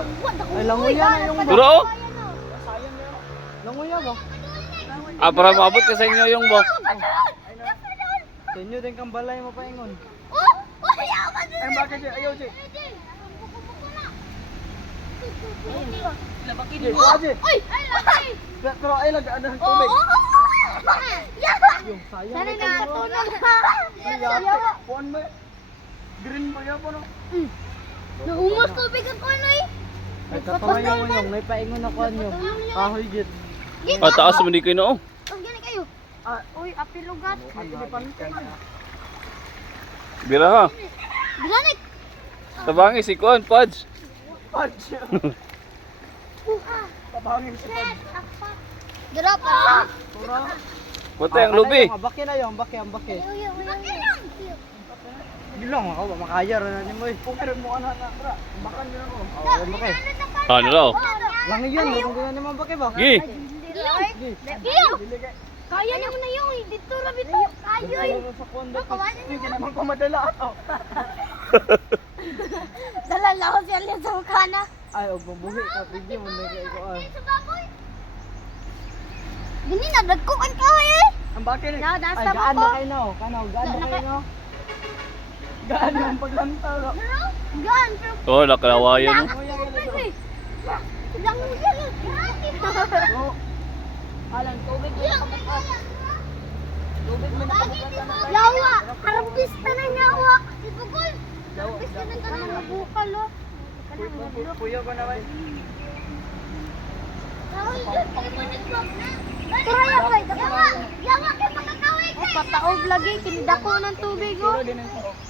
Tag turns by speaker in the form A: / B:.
A: Ay, languya na yung
B: Duro oh.
A: Languya ba?
B: Para maabot ka sa inyo yung bo.
A: Sa inyo din kang balay mo pa ingon.
C: Ay, bakit siya? Ayaw siya.
A: Oy! Pero ay lagaan ng tubig. Yung sayang.
D: Sana nagkatunog.
C: Puan mo. Green mo yan po no?
D: Naumos tubig ako ano eh.
A: Ay katumayo mo yung may paingon ako anyo. Kahoy git.
B: Taas mo di kayo no.
D: Ang gani kayo. Uy, apilugat.
B: Bira ha.
D: Bilanik.
B: Tabangi si Kuan, Pods.
C: Punch. Tabangin siya.
D: Drop pa.
B: Puti ang lubi.
A: Baki na yung, baki.
C: Gilong
A: Ako ba makaya rin na mo eh.
C: Okay rin mo ano na. Bakan din ako.
A: Oo, baki.
B: Ano daw?
A: Langi yun, kung gano'n naman baki ba?
B: Gi.
D: Iyo. Kaya niya mo na yung dito ra bito. Kayo eh.
A: Sa kondo.
C: Hindi naman ko madala ato.
D: Dalala ko siya sa mukha na.
A: Ay, og mabuhi ka, pwede mo na kayo ko.
D: Sa baboy. Gini na dagkuan ka eh.
C: Ang bakit eh.
D: Na
A: Ay,
D: nasa
A: gaan
D: bako.
A: na kayo no? Kanaw, gaan na kayo no?
C: Gaan yung paglantaw.
D: Gan pero
B: Oh, nakalawayan no.
D: lang yan.
C: Alang tubig mo na kamukat. Tubig mo na kamukat na tayo.
D: Yawa, harapista na yawa. Ibugol. Harapista na kanang nabukal oh.
C: Puyo ko naman.
D: Turaya ko. Yawa, yawa kay makakaway kay. Pataog lagi kinidako ng tubig oh.
C: Din ang